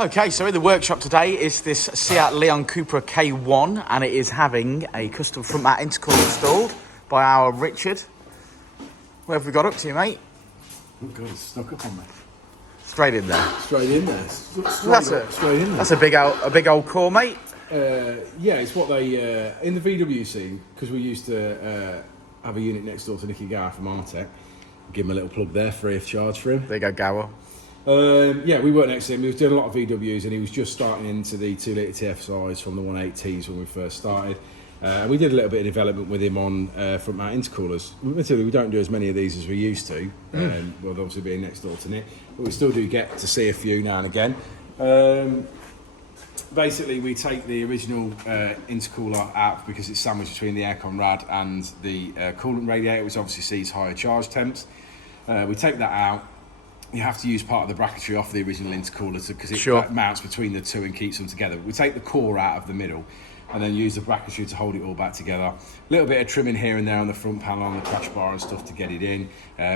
Okay, so in the workshop today is this Seat Leon Cupra K1, and it is having a custom front mat intercooler installed by our Richard. Where have we got up to, mate? Oh God, it's stuck up on me. Straight in there. Straight in there. Straight in there. That's a big old core, mate. Yeah, it's what they in the VW scene, because we used to have a unit next door to Nicky Gower from Artec. Give him a little plug there, free of charge for him. There you go, Gower. Yeah, we worked next to him. He was doing a lot of VWs, and he was just starting into the 2.0 tfsis from the 1.8Ts when we first started. We did a little bit of development with him on front mount intercoolers. Admittedly, we don't do as many of these as we used to. Well, obviously being next door to Nick, but we still do get to see a few now and again. Basically, we take the original intercooler out because it's sandwiched between the aircon rad and the coolant radiator, which obviously sees higher charge temps. We take that out. You have to use part of the bracketry off the original intercooler because it mounts between the two and keeps them together. We take the core out of the middle and then use the bracketry to hold it all back together. A little bit of trimming here and there on the front panel, on the crash bar and stuff to get it in.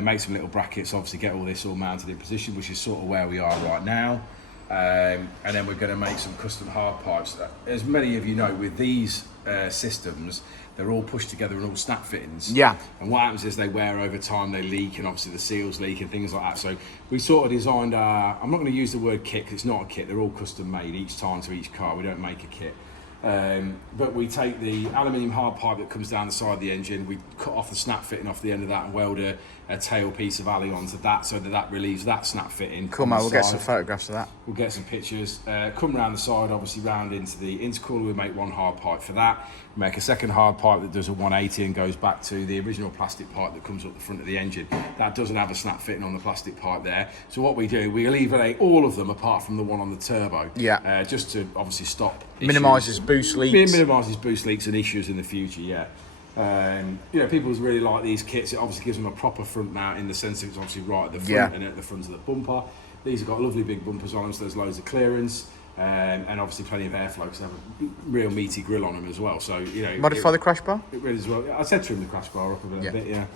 Make some little brackets, obviously get all this all mounted in position, which is sort of where we are right now. And then we're going to make some custom hard pipes. As many of you know, with these systems, they're all pushed together and all snap fittings. Yeah. And what happens is they wear over time, they leak, and obviously the seals leak and things like that. So we sort of designed I'm not going to use the word kit because it's not a kit, they're all custom made each time to each car. We don't make a kit. But we take the aluminium hard pipe that comes down the side of the engine, we cut off the snap fitting off the end of that and weld a tail piece of alley onto that so that relieves that snap fitting. Come on, we'll get some photographs of that. We'll get some pictures. Come round the side, obviously round into the intercooler, we make one hard pipe for that. We make a second hard pipe that does a 180 and goes back to the original plastic pipe that comes up the front of the engine. That doesn't have a snap fitting on the plastic pipe there. So what we do, we eliminate all of them apart from the one on the turbo. Yeah. Just to obviously stop Minimises boost leaks. Minimises boost leaks and issues in the future, yeah. You know, people really like these kits. It obviously gives them a proper front mount in the sense that it's obviously right at the front and at the front of the bumper. These have got lovely big bumpers on them, so there's loads of clearance. And obviously plenty of airflow because they have a real meaty grill on them as well. So, you know, modify the crash bar? It really as well. I said trim the crash bar up a little bit, yeah.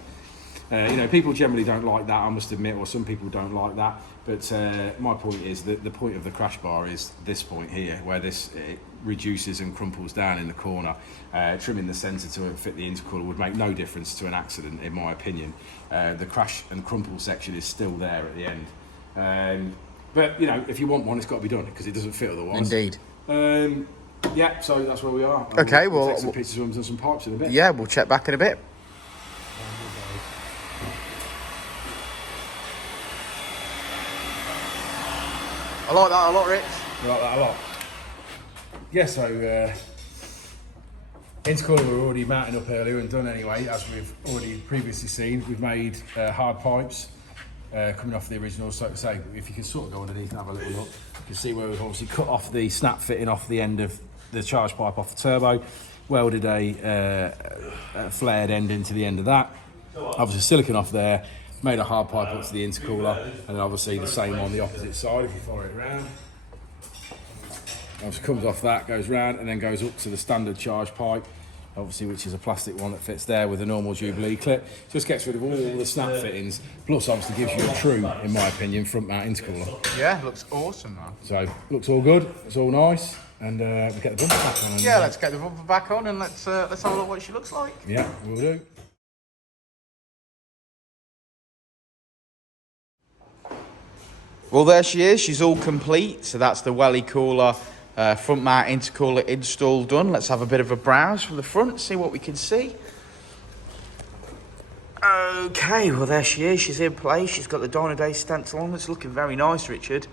You know, people generally don't like that, I must admit, or some people don't like that. But my point is that the point of the crash bar is this point here, where it reduces and crumples down in the corner. Trimming the centre to fit the intercooler would make no difference to an accident, in my opinion. The crash and crumple section is still there at the end. But, you know, if you want one, it's got to be done because it doesn't fit otherwise. Indeed. Yeah, so that's where we are. Okay, we'll take some pictures of them and some pipes in a bit. Yeah, we'll check back in a bit. I like that a lot, Rich. I like that a lot. Yeah, so intercooler we're already mounting up earlier and done anyway, as we've already previously seen. We've made hard pipes coming off the original, so to say. If you can sort of go underneath and have a little look, you can see where we've obviously cut off the snap fitting off the end of the charge pipe off the turbo, welded a flared end into the end of that, obviously silicone off there, made a hard pipe up to the intercooler, and then obviously the same on the opposite side if you follow it around. Obviously comes off that, goes round, and then goes up to the standard charge pipe, obviously, which is a plastic one that fits there with a normal Jubilee clip. Just gets rid of all the snap fittings, plus obviously gives you a true, in my opinion, front mount intercooler. Yeah, looks awesome, man. So, looks all good, it's all nice, and we'll get the bumper back on. Yeah, let's get the bumper back on and let's have a look what she looks like. Yeah, we'll do. Well, there she is. She's all complete. So that's the Welly cooler, front mount intercooler install done. Let's have a bit of a browse from the front, see what we can see. Okay, well, there she is. She's in place. She's got the Dynodaze stencil on. It's looking very nice, Richard.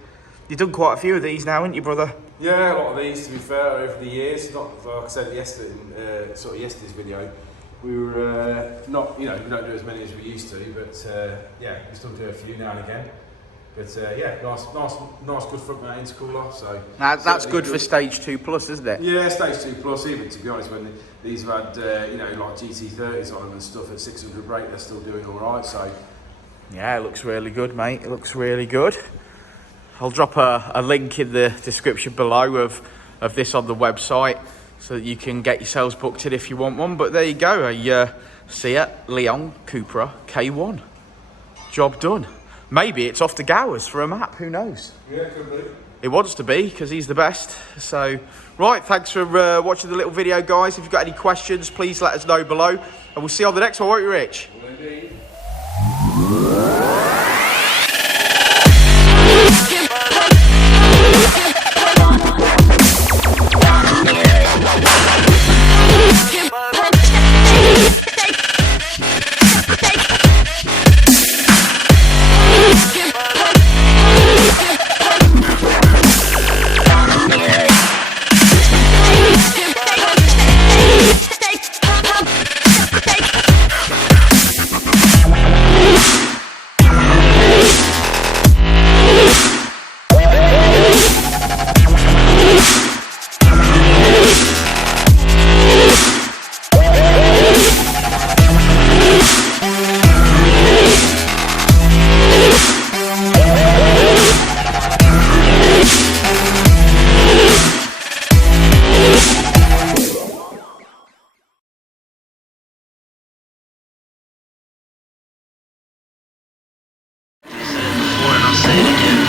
You've done quite a few of these now, haven't you, brother? Yeah, a lot of these, to be fair, over the years. Not like I said yesterday, sort of yesterday's video. We were not, you know, we don't do as many as we used to, but yeah, we still do a few now and again. But yeah, nice, good front mount intercooler. So that's good for stage 2+, isn't it? Yeah, stage 2+. Even to be honest, when these have had you know, like GT30s on them and stuff at 600 brake, they're still doing all right. So yeah, it looks really good, mate. It looks really good. I'll drop a link in the description below of this on the website so that you can get yourselves booked in if you want one. But there you go, a Seat Leon Cupra K1. Job done. Maybe it's off to Gowers for a map, who knows? Yeah, could be. he wants to be, because he's the best. So, right, thanks for watching the little video, guys. If you've got any questions, please let us know below. And we'll see you on the next one, won't we, Rich? Before and I'll say it again.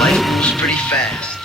Life moves pretty fast.